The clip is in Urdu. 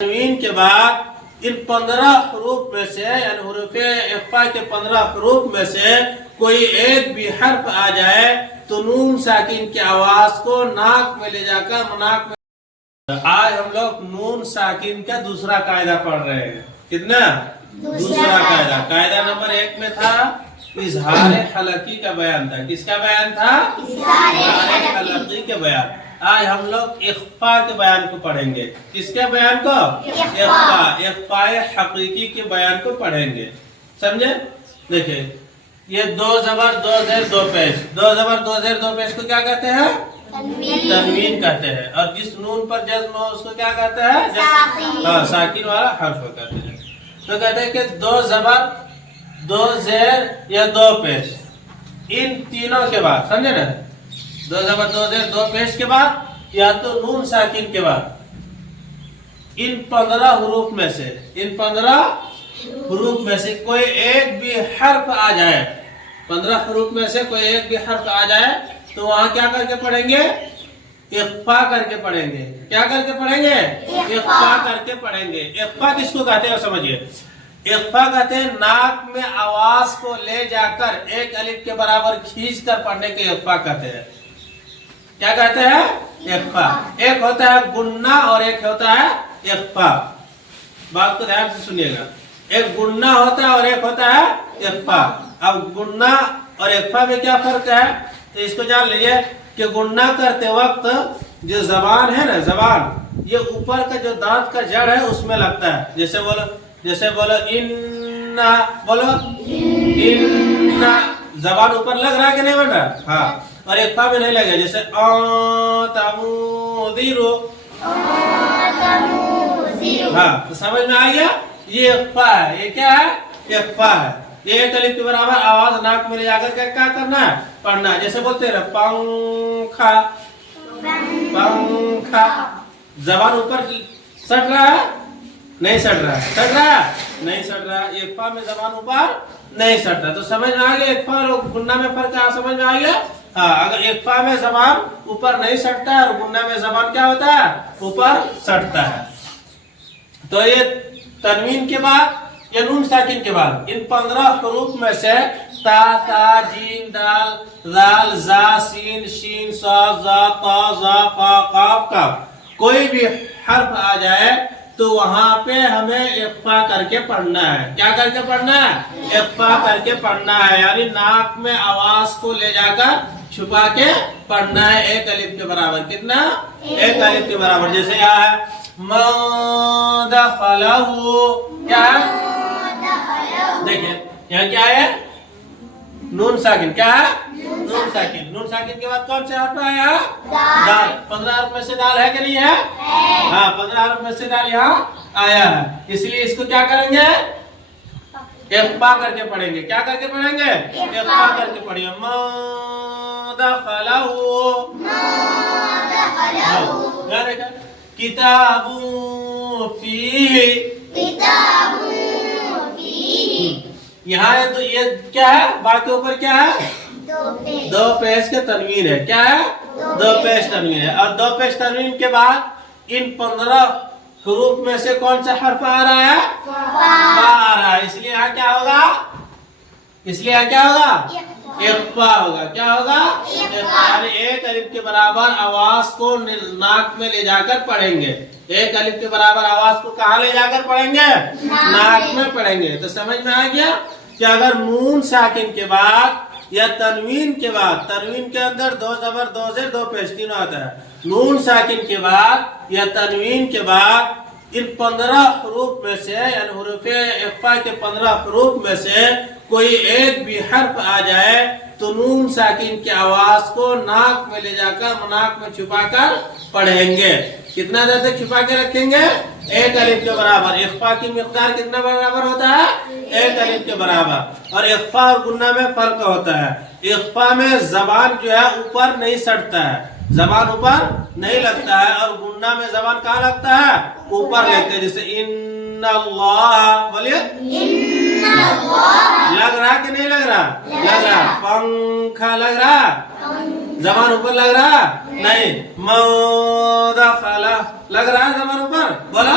تنوین کے بعد ان 15 حروف میں سے یعنی حروف اخفا کے 15 حروف میں سے کوئی ایک بھی حرف آ جائے تو نون ساکن کی آواز کو ناک میں لے جا کر ناک میں آج ہم لوگ نون ساکن کا دوسرا قاعدہ پڑھ رہے ہیں. کتنا؟ دوسرا قاعدہ. قاعدہ نمبر 1 میں تھا اظہار حلقی کا بیان تھا. کس کا بیان تھا؟ اظہار حلقی کے بیان. آج ہم لوگ اخفا کے بیان کو پڑھیں گے. کس کے بیان کو؟ اخفا حقیقی کے بیان کو پڑھیں گے. سمجھے؟ دیکھیں یہ دو زبر دو زیر دو پیش. دو زبر دو زیر دو پیش کو کیا کہتے ہیں؟ تنوین کہتے ہیں. اور جس نون پر جزم ہو اس کو کیا کہتے ہیں؟ ساکن والا حرف کہتے ہیں. تو کہتے ہیں کہ دو زبر دو زیر یا دو پیش ان تینوں کے بعد. سمجھے نا؟ دو زبر دو زیر دو پیش کے بعد یا تو نون ساکن کے بعد ان 15 حروف میں سے کوئی ایک بھی حرف آ جائے. 15 حروف میں سے کوئی ایک بھی حرف آ جائے تو وہاں کیا کر کے پڑھیں گے؟ اخفا کر کے پڑھیں گے. کیا کر کے پڑھیں گے؟ اخفا کر کے پڑھیں گے. اخفا کس کو کہتے ہیں سمجھیے. اخفا کہتے ہیں ناک میں آواز کو لے جا کر ایک الف کے برابر کھینچ کر پڑھنے کے اخفا کہتے ہیں. کیا کہتے ہیں؟ اخفا. ایک ہوتا ہے گننا اور ایک ہوتا ہے اخفا. بات کو دھیان سے سنیے گا. ایک گننا ہوتا ہے اور ایک ہوتا ہے اخفا. اب گننا اور اخفا میں کیا فرق ہے تو اس کو جان لیجئے کہ گننا کرتے وقت جو زبان ہے نا زبان یہ اوپر کا جو دانت کا جڑ ہے اس میں لگتا ہے. جیسے بولو اننا بولو اننا زبان اوپر لگ رہا ہے کہ نہیں بن رہا؟ ہاں. اور اخفا میں نہیں لگے. جیسے تمودیرو ہاں تو سمجھ میں آ گیا. یہ اخفا ہے. یہ کیا ہے؟ اخفا ہے. یہ ایک الف کے برابر آواز ناک میں لے جا کر کیا کرنا ہے؟ پڑھنا ہے. جیسے بولتے ہیں پنکھا پنکھا. زبان اوپر سٹ رہا ہے نہیں سٹ رہا ہے؟ سٹ رہا ہے نہیں سٹ رہا ہے. اخفا میں زبان اوپر نہیں سٹ رہا. تو سمجھ میں آ گیا اخفا اور گننا میں فرق ہے. سمجھ میں آ گیا. ہاں اگر اخفا میں زبان اوپر نہیں سٹتا ہے اور گننا میں زبان کیا ہوتا ہے؟ اوپر سٹتا ہے. تو یہ تنوین کے بعد یا نون ساکن کے بعد ان 15 حروف میں سے تا تا جیم دال ذال زا سین شین صا ظا طا ظا فا قاف کاف کوئی بھی حرف آ جائے تو وہاں پہ ہمیں اخفا کر کے پڑھنا ہے. کیا کر کے پڑھنا ہے؟ اخفا کر کے پڑھنا ہے. یعنی ناک میں آواز کو لے جا کر چھپا کے پڑھنا ہے ایک الف کے برابر. کتنا؟ ایک الف کے برابر. جیسے یہاں ہے من دخلہ. کیا ہے؟ دیکھیں یہاں کیا ہے؟ نون ساکن. کیا ہے؟ نون ساکن. نون ساکن کے بعد کون سے حرف آیا؟ دال. 15 حرف میں سے دال ہے کہ نہیں ہے؟ ہاں 15 حرف میں سے دال یہاں آیا ہے. اس لیے اس کو کیا کریں گے؟ اخفا کر کے پڑھیں گے. کیا کر کے پڑھیں گے؟ اخفا کر کے پڑھیں گے. دخلہ کتاب فیہ. یہاں ہے تو یہ کیا ہے؟ با کے اوپر کیا ہے؟ دو پیش کے تنوین ہے. کیا ہے؟ دو پیش تنوین ہے. اور دو پیش تنوین کے بعد ان 15 حروف میں سے کون سا حرف آ رہا ہے؟ با آ رہا ہے. اس لیے یہاں کیا ہوگا؟ اخفا ہوگا. کیا ہوگا؟ یعنی ایک الف کے برابر آواز کو ناک میں لے جا کر پڑھیں گے. ایک الف کے برابر آواز کو کہاں لے جا کر پڑھیں گے؟ ناک میں پڑھیں گے. تو سمجھ میں آ گیا کہ اگر نون ساکن کے بعد یا تنوین کے بعد تنوین کے اندر دو زبر دو زیر دو پیش تینوں آتا ہے. نون ساکن کے بعد یا تنوین کے بعد ان 15 حروف میں سے یعنی حروف اخفا کے 15 حروف میں سے کوئی ایک بھی حرف آ جائے تو نون ساکن کی آواز کو ناک میں لے جا کر ناک میں چھپا کر پڑھیں گے. کتنا دیر تک چھپا کے رکھیں گے؟ ایک الف کے برابر. اخفا کی مقدار کتنا برابر ہوتا ہے؟ ایک الف کے برابر. اور اخفا اور گننا میں فرق ہوتا ہے. اخفا میں زبان جو ہے اوپر نہیں سٹتا ہے. زبان اوپر نہیں لگتا ہے. اور گننا میں زبان کہاں لگتا ہے؟ اوپر لگتا ہے. جیسے ان اللہ بولیے لگ رہا کہ نہیں لگ رہا؟ لگ رہا. پنکھا لگ رہا؟ زبان اوپر لگ رہا نہیں. مدخلہ لگ رہا ہے زبان اوپر. بولا